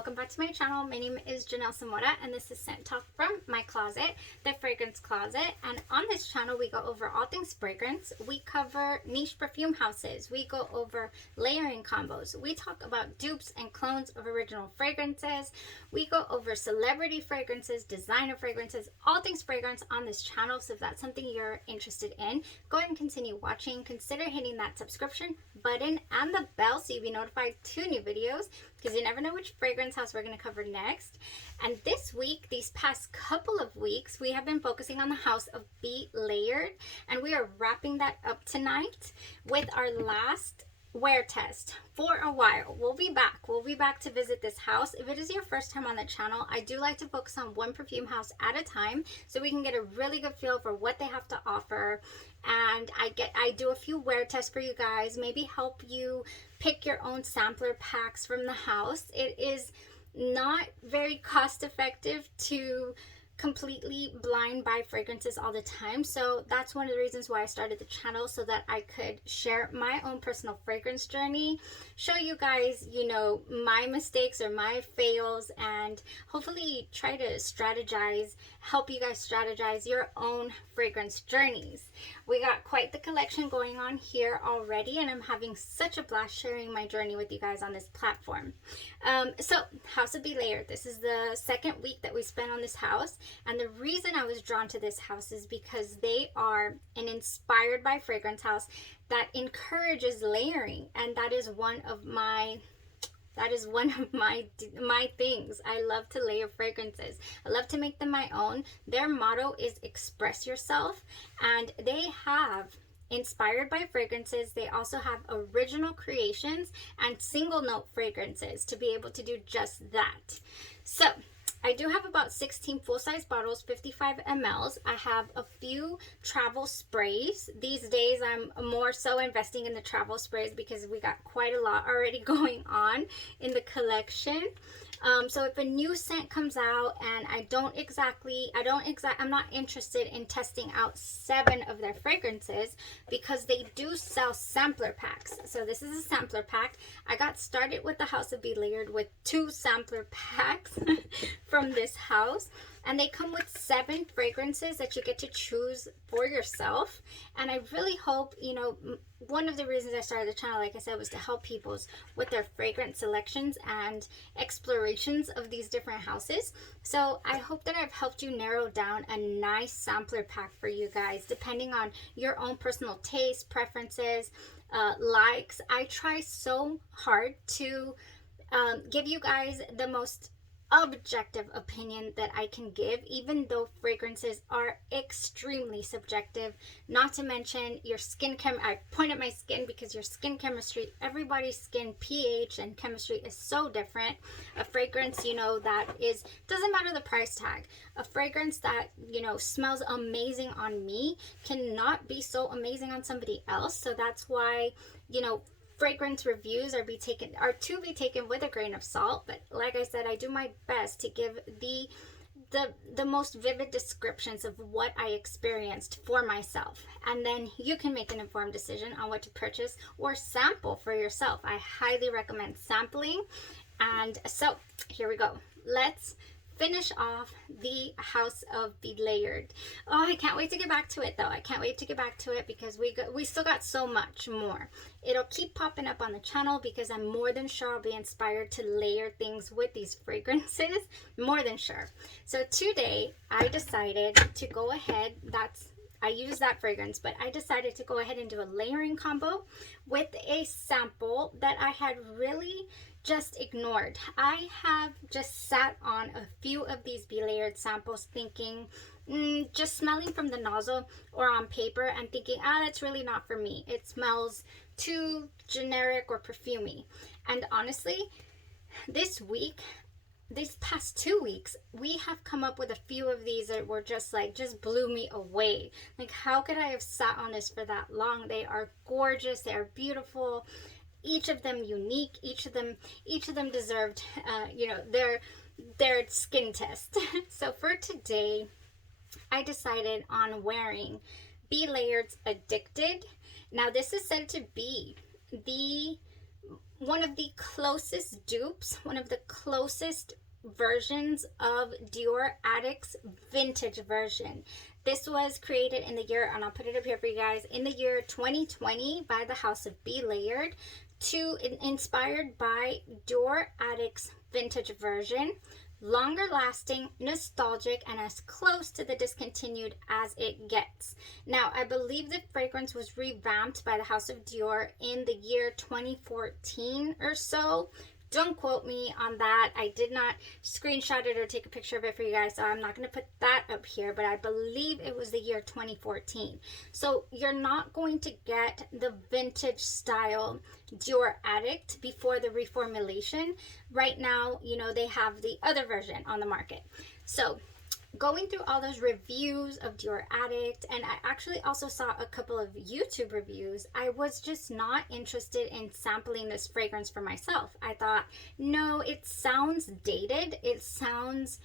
welcome back to my channel. My name is Janelle Samora and this is Scent Talk from my closet, the fragrance closet. And on this channel we go over all things fragrance. We cover niche perfume houses, we go over layering combos, we talk about dupes and clones of original fragrances, we go over celebrity fragrances, designer fragrances, all things fragrance on this channel. So if that's something you're interested in, go ahead and continue watching. Consider hitting that subscription button and the bell so you'll be notified to new videos, because you never know which fragrance house we're going to cover next. And this week, these past couple of weeks, we have been focusing on the house of Be Layered, and we are wrapping that up tonight with our last wear test for a while. We'll be back to visit this house. If it is your first time on the channel, I do like to focus on one perfume house at a time so we can get a really good feel for what they have to offer. And I do a few wear tests for you guys, maybe help you pick your own sampler packs from the house. It is not very cost effective to completely blind buy fragrances all the time, so that's one of the reasons why I started the channel, so that I could share my own personal fragrance journey, show you guys, you know, my mistakes or my fails, and hopefully try to strategize, help you guys strategize your own fragrance journeys. We got quite the collection going on here already, and I'm having such a blast sharing my journey with you guys on this platform. So House of Be Layered, this is the second week that we spent on this house. And the reason I was drawn to this house is because they are an inspired by fragrance house that encourages layering, and that is one of my things. I love to layer fragrances. I love to make them my own. Their motto is express yourself, and they have inspired by fragrances. They also have original creations and single note fragrances to be able to do just that. So I do have about 16 full-size bottles, 55 mLs. I have a few travel sprays. These days, I'm more so investing in the travel sprays because we got quite a lot already going on in the collection. So if a new scent comes out and I'm not interested in testing out 7 of their fragrances, because they do sell sampler packs. So this is a sampler pack. I got started with the House of Be Layered with 2 sampler packs from this house, and they come with 7 fragrances that you get to choose for yourself. And I really hope, you know, one of the reasons I started the channel, like I said, was to help people with their fragrance selections and explorations of these different houses. So I hope that I've helped you narrow down a nice sampler pack for you guys, depending on your own personal taste, preferences, likes. I try so hard to give you guys the most objective opinion that I can give, even though fragrances are extremely subjective. Not to mention your skin I point at my skin because your skin chemistry, everybody's skin pH and chemistry is so different. A fragrance, you know, that is, doesn't matter the price tag, a fragrance that, you know, smells amazing on me cannot be so amazing on somebody else. So that's why, you know, fragrance reviews are to be taken with a grain of salt. But like I said, I do my best to give the most vivid descriptions of what I experienced for myself, and then you can make an informed decision on what to purchase or sample for yourself. I highly recommend sampling. And so here we go. Let's finish off the House of Be Layered. Oh, I can't wait to get back to it though. I can't wait to get back to it because we still got so much more. It'll keep popping up on the channel because I'm more than sure I'll be inspired to layer things with these fragrances. More than sure. So today I decided to go ahead, I use that fragrance, but I decided to go ahead and do a layering combo with a sample that I had really just ignored. I have just sat on a few of these Be Layered samples thinking, just smelling from the nozzle or on paper and thinking, that's really not for me. It smells too generic or perfumey. And honestly, these past 2 weeks, we have come up with a few of these that were just blew me away. Like, how could I have sat on this for that long? They are gorgeous. They are beautiful. Each of them unique. Each of them deserved, you know, their skin test. So for today, I decided on wearing Be Layered's Addicted. Now, this is said to be one of the closest dupes, one of the closest versions of Dior Addict's vintage version. This was created in the year, and I'll put it up here for you guys, in the year 2020 by the house of Be Layered, inspired by Dior Addict's vintage version. Longer lasting, nostalgic, and as close to the discontinued as it gets. Now, I believe the fragrance was revamped by the house of Dior in the year 2014 or so. Don't quote me on that. I did not screenshot it or take a picture of it for you guys, so I'm not going to put that up here, but I believe it was the year 2014. So you're not going to get the vintage style Dior Addict before the reformulation. Right now, you know, they have the other version on the market. So going through all those reviews of Dior Addict, and I actually also saw a couple of YouTube reviews, I was just not interested in sampling this fragrance for myself. I thought, no, it sounds dated. It sounds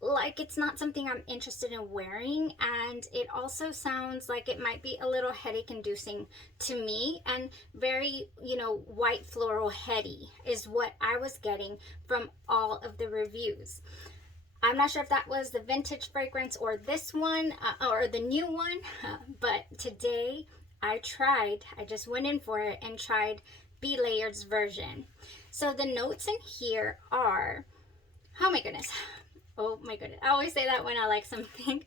like it's not something I'm interested in wearing, and it also sounds like it might be a little headache inducing to me, and very, you know, white floral heady is what I was getting from all of the reviews. I'm not sure if that was the vintage fragrance or this one or the new one, but today I just went in for it and tried Be Layered's version. So the notes in here are, oh my goodness, I always say that when I like something.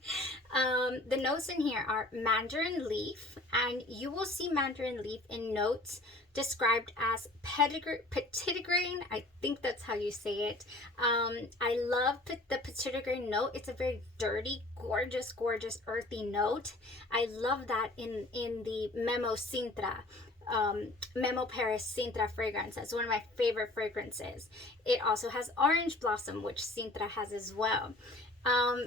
The notes in here are mandarin leaf, and you will see mandarin leaf in notes described as petitgrain. I think that's how you say it. I love the petitgrain note. It's a very dirty, gorgeous, earthy note. I love that in the Memo Sintra. Memo Paris Sintra fragrance. That's one of my favorite fragrances. It also has orange blossom, which Sintra has as well.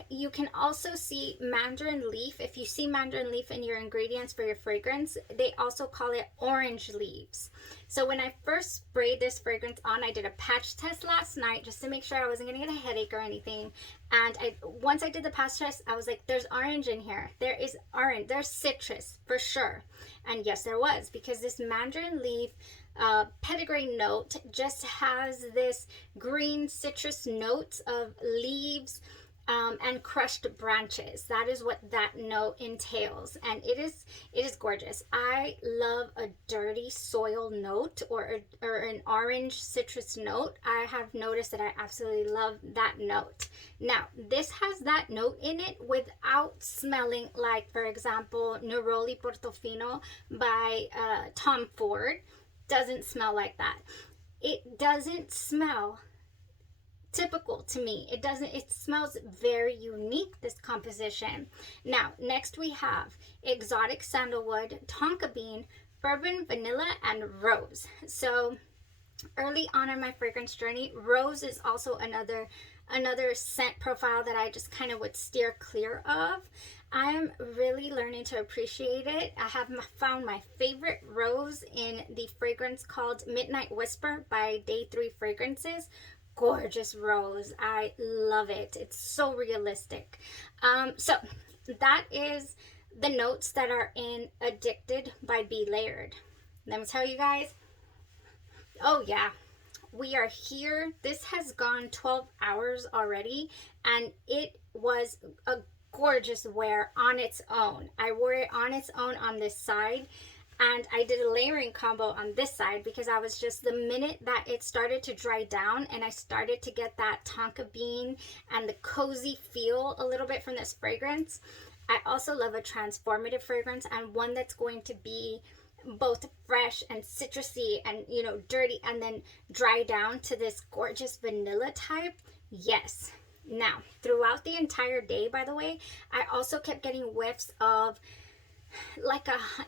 You can also see mandarin leaf. If you see mandarin leaf in your ingredients for your fragrance, they also call it orange leaves. So when I first sprayed this fragrance on, I did a patch test last night just to make sure I wasn't going to get a headache or anything. And once I did the patch test, I was like, there's orange in here. There is orange. There's citrus for sure. And yes, there was, because this mandarin leaf petitgrain note just has this green citrus notes of leaves and crushed branches. That is what that note entails, and it is gorgeous. I love a dirty soil note or an orange citrus note. I have noticed that I absolutely love that note. Now, this has that note in it without smelling like, for example, Neroli Portofino by Tom Ford. Doesn't smell like that. It doesn't smell typical to me. It smells very unique, this composition. Now, next we have exotic sandalwood, tonka bean, bourbon, vanilla, and rose. So early on in my fragrance journey, rose is also another scent profile that I just kind of would steer clear of. I am really learning to appreciate it. I have found my favorite rose in the fragrance called Midnight Whisper by Day 3 Fragrances. Gorgeous rose. I love it. It's so realistic. So that is the notes that are in Addicted by Be Layered. Let me tell you guys. Oh yeah, we are here. This has gone 12 hours already, and it was a gorgeous wear on its own. I wore it on its own on this side, and I did a layering combo on this side because I was just, the minute that it started to dry down and I started to get that tonka bean and the cozy feel a little bit from this fragrance. I also love a transformative fragrance, and one that's going to be both fresh and citrusy and, you know, dirty, and then dry down to this gorgeous vanilla type. Yes. Now, throughout the entire day, by the way, I also kept getting whiffs of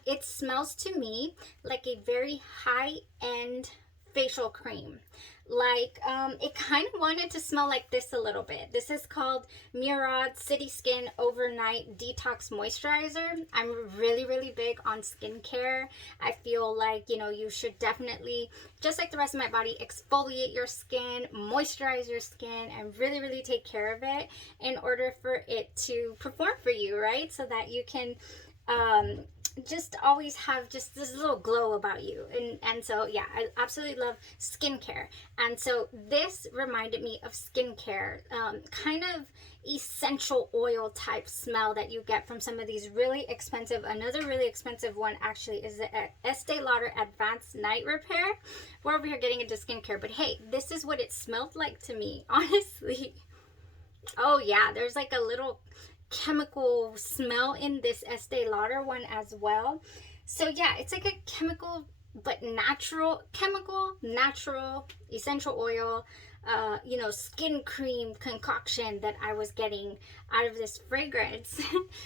it smells to me like a very high-end facial cream. Like, it kind of wanted to smell like this a little bit. This is called Murad City Skin Overnight Detox Moisturizer. I'm really, really big on skincare. I feel like, you know, you should definitely, just like the rest of my body, exfoliate your skin, moisturize your skin, and really, really take care of it in order for it to perform for you, right? So that you can just always have just this little glow about you. And so yeah, I absolutely love skincare. And so this reminded me of skincare, kind of essential oil type smell that you get from some of these really expensive. Another really expensive one actually is the Estee Lauder Advanced Night Repair. We're over here getting into skincare, but hey, this is what it smelled like to me, honestly. Oh yeah, there's like a little chemical smell in this Estee Lauder one as well. So yeah, it's like a chemical but natural, essential oil, skin cream concoction that I was getting out of this fragrance.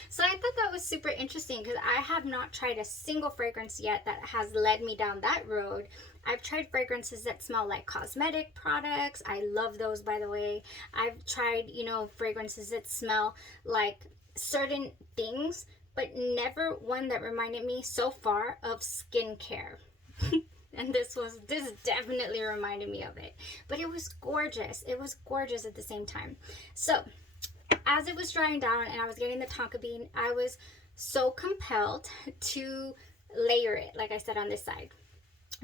So I thought that was super interesting because I have not tried a single fragrance yet that has led me down that road. I've tried fragrances that smell like cosmetic products. I love those, by the way. I've tried, fragrances that smell like certain things, but never one that reminded me so far of skincare. And this definitely reminded me of it. But it was gorgeous. It was gorgeous at the same time. So as it was drying down and I was getting the tonka bean, I was so compelled to layer it, like I said, on this side.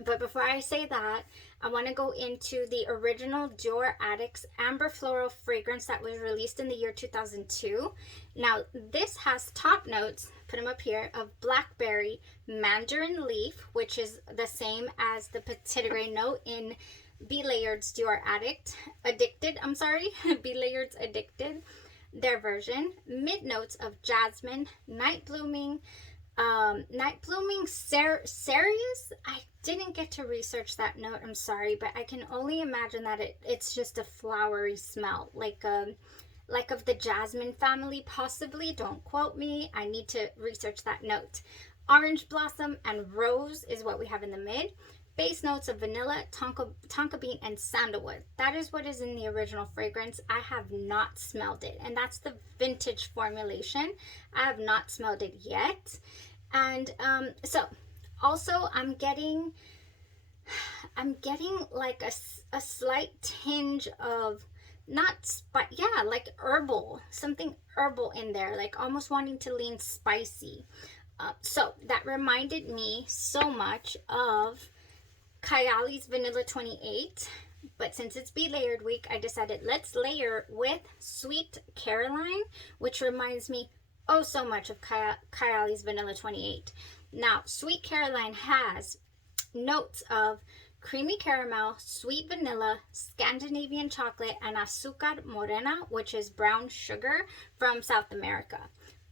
But before I say that, I want to go into the original Dior Addicts Amber Floral fragrance that was released in the year 2002. Now, this has top notes, put them up here, of blackberry, mandarin leaf, which is the same as the petit gris note in Be Layed's Dior Addicted, Be Layed's Addicted, their version. Mid notes of jasmine, night blooming cereus. I didn't get to research that note, I'm sorry, but I can only imagine that it's just a flowery smell, like of the jasmine family, possibly. Don't quote me, I need to research that note. Orange blossom and rose is what we have in the mid. Base notes of vanilla, tonka bean, and sandalwood. That is what is in the original fragrance. I have not smelled it, and that's the vintage formulation. I have not smelled it yet. And so also I'm getting like a slight tinge of like herbal, something herbal in there, like almost wanting to lean spicy. So that reminded me so much of Kayali's Vanilla 28, but since it's Be Layered week, I decided let's layer with Sweet Caroline, which reminds me oh so much of Kayali's Vanilla 28. Now, Sweet Caroline has notes of creamy caramel, sweet vanilla, Scandinavian chocolate, and azúcar morena, which is brown sugar from South America.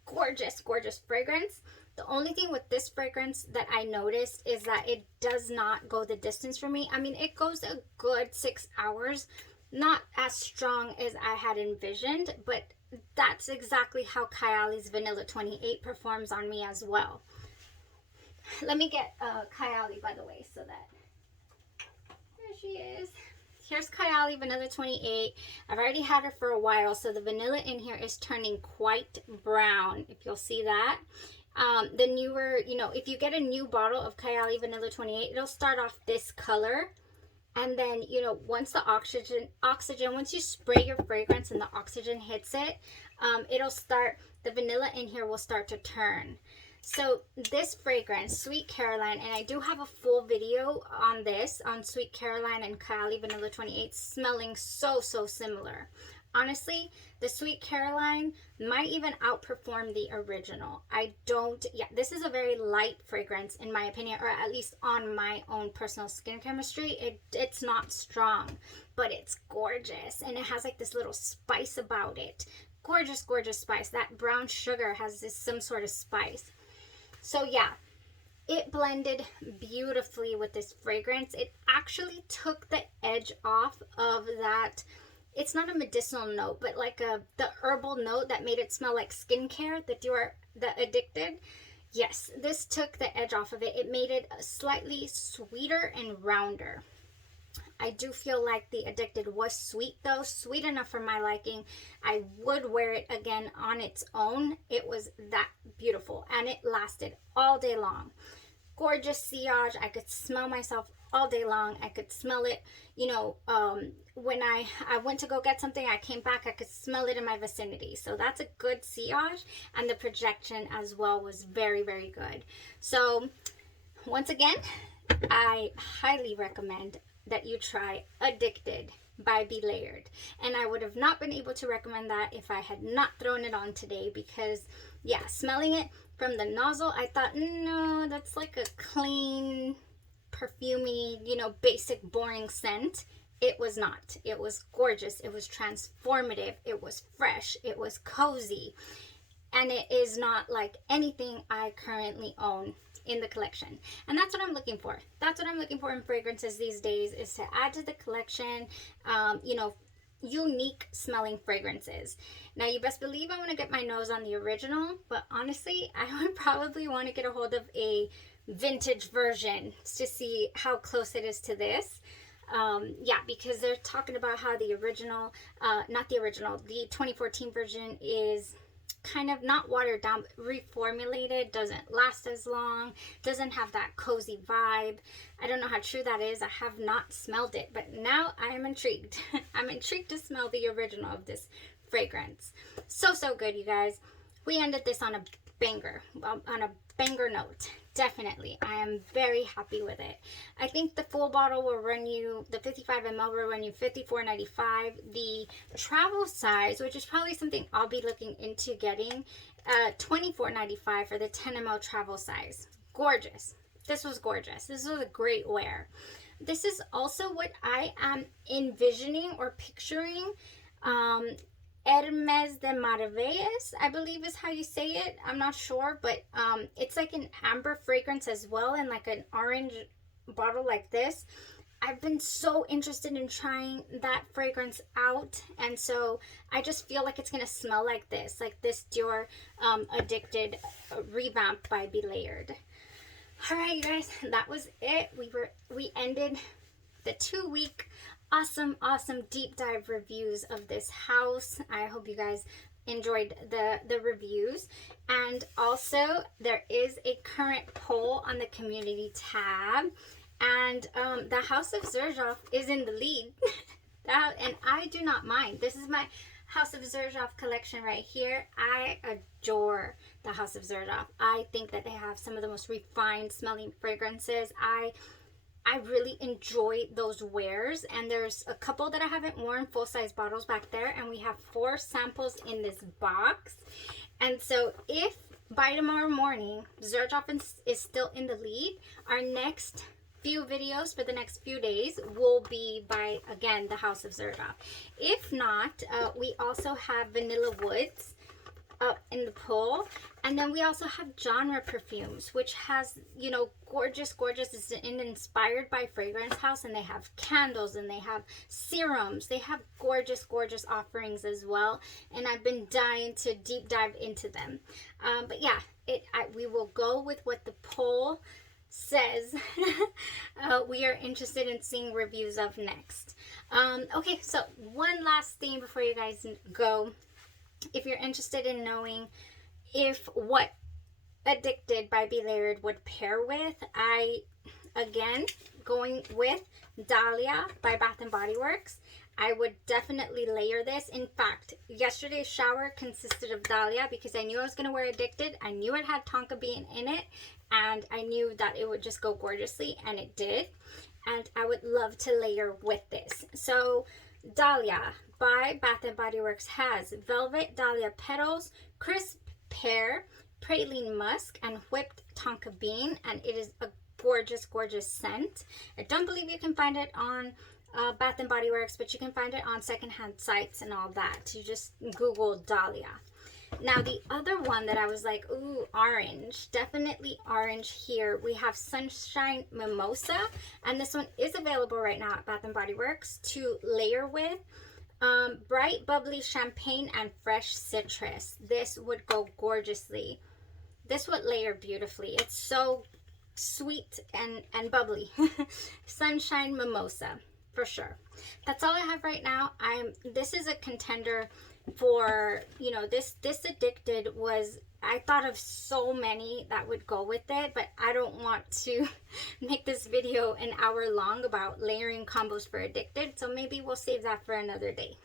Gorgeous, gorgeous fragrance. The only thing with this fragrance that I noticed is that it does not go the distance for me. I mean, it goes a good 6 hours. Not as strong as I had envisioned, but that's exactly how Kayali's Vanilla 28 performs on me as well. Let me get Kayali, by the way, so that... There she is. Here's Kayali Vanilla 28. I've already had her for a while, so the vanilla in here is turning quite brown, if you'll see that. The newer, if you get a new bottle of Kayali Vanilla 28, it'll start off this color. And then, once the oxygen, once you spray your fragrance and the oxygen hits it, the vanilla in here will start to turn. So this fragrance, Sweet Caroline, and I do have a full video on this, on Sweet Caroline and Kayali Vanilla 28, smelling so similar. Honestly, the Sweet Caroline might even outperform the original. This is a very light fragrance in my opinion, or at least on my own personal skin chemistry. It's not strong, but it's gorgeous, and it has like this little spice about it. Gorgeous, gorgeous spice. That brown sugar has some sort of spice. So yeah, it blended beautifully with this fragrance. It actually took the edge off of that. It's not a medicinal note, but like the herbal note that made it smell like skincare, the Addicted. Yes, this took the edge off of it. It made it slightly sweeter and rounder. I do feel like the Addicted was sweet though, sweet enough for my liking. I would wear it again on its own. It was that beautiful, and it lasted all day long. Gorgeous sillage. I could smell myself all day long. I could smell it, you know, when I went to go get something, I came back, I could smell it in my vicinity. So that's a good sillage, and the projection as well was very, very good. So once again, I highly recommend that you try Addicted by Be Layered. And I would have not been able to recommend that if I had not thrown it on today, because yeah, smelling it from the nozzle, I thought, no, that's like a clean, perfumey, you know, basic, boring scent. It was not. It was gorgeous. It was transformative. It was fresh. It was cozy. And it is not like anything I currently own in the collection. And that's what I'm looking for. That's what I'm looking for in fragrances these days, is to add to the collection, you know, unique smelling fragrances. Now, you best believe I want to get my nose on the original, but honestly, I would probably want to get a hold of a vintage version to see how close it is to this. Yeah, because they're talking about how the original, not the original, the 2014 version is kind of not watered down, reformulated, doesn't last as long, doesn't have that cozy vibe. I don't know how true that is. I have not smelled it, but now I am intrigued. I'm intrigued to smell the original of this fragrance. So good, you guys. We ended this on a banger, on a banger note. Definitely. I am very happy with it. I think the full bottle will run you, the 55 ml will run you $54.95. The travel size, which is probably something I'll be looking into getting, $24.95 for the 10 ml travel size. Gorgeous. This was gorgeous. This was a great wear. This is also what I am envisioning or picturing. Hermes de Maravillas, I believe is how you say it. I'm not sure, but it's like an amber fragrance as well, in like an orange bottle like this. I've been so interested in trying that fragrance out, and so I just feel like it's gonna smell like this Dior Addicted revamp by Be Layered. All right, you guys, that was it. We ended the 2-week awesome deep dive reviews of this house. I hope you guys enjoyed the reviews. And also, there is a current poll on the community tab, and the House of Xerjoff is in the lead. And I do not mind. This is my House of Xerjoff collection right here. I adore the House of Xerjoff. I think that they have some of the most refined smelling fragrances. I really enjoy those wears, and there's a couple that I haven't worn, full-size bottles back there, and we have 4 samples in this box. And so if by tomorrow morning Xerjoff is still in the lead, our next few videos for the next few days will be by, again, the House of Xerjoff. If not, we also have Vanilla Woods up in the pool, and then we also have genre perfumes, which has, you know, gorgeous, it's inspired by Fragrance House, and they have candles and they have serums. They have gorgeous offerings as well, and I've been dying to deep dive into them. But yeah, we will go with what the poll says we are interested in seeing reviews of next. Okay, so one last thing before you guys go. If you're interested in knowing if what Addicted by Be Layered would pair with, again, going with Dahlia by Bath & Body Works. I would definitely layer this. In fact, yesterday's shower consisted of Dahlia because I knew I was going to wear Addicted. I knew it had tonka bean in it, and I knew that it would just go gorgeously, and it did. And I would love to layer with this. So Dahlia by Bath & Body Works has Velvet Dahlia Petals, Crisp Pear, Praline Musk, and Whipped Tonka Bean, and it is a gorgeous scent. I don't believe you can find it on Bath & Body Works, but you can find it on secondhand sites and all that. You just Google Dahlia. Now, the other one that I was like, ooh, orange, definitely orange here. We have Sunshine Mimosa, and this one is available right now at Bath & Body Works to layer with. Bright bubbly champagne and fresh citrus. This would go gorgeously. This would layer beautifully. It's so sweet and bubbly. Sunshine Mimosa for sure. that's all I have right now. This is a contender for, you know, this Addicted was, I thought of so many that would go with it, but I don't want to make this video an hour long about layering combos for Addicted, so maybe we'll save that for another day.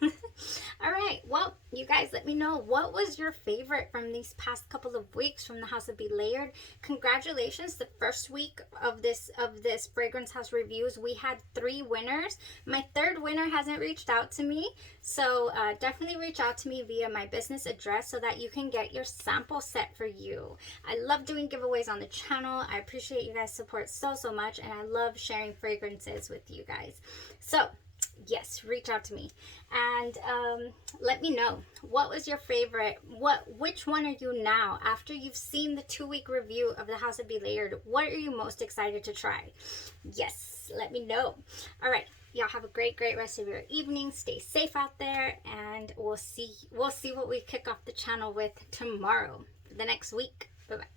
All right, well, you guys, let me know, what was your favorite from these past couple of weeks from the House of Be Layered? Congratulations, the first week of this Fragrance House reviews, we had 3 winners. My 3rd winner hasn't reached out to me, so definitely reach out to me via my business address so that you can get your sample set for you. I love doing giveaways on the channel. I appreciate you guys' support so much, and I love sharing fragrances with you guys. So yes, reach out to me and let me know, what was your favorite? Which one are you now after you've seen the 2-week review of the House of Be Layered? What are you most excited to try? Yes, let me know. All right, y'all have a great rest of your evening. Stay safe out there, and we'll see what we kick off the channel with tomorrow, the next week. Bye bye.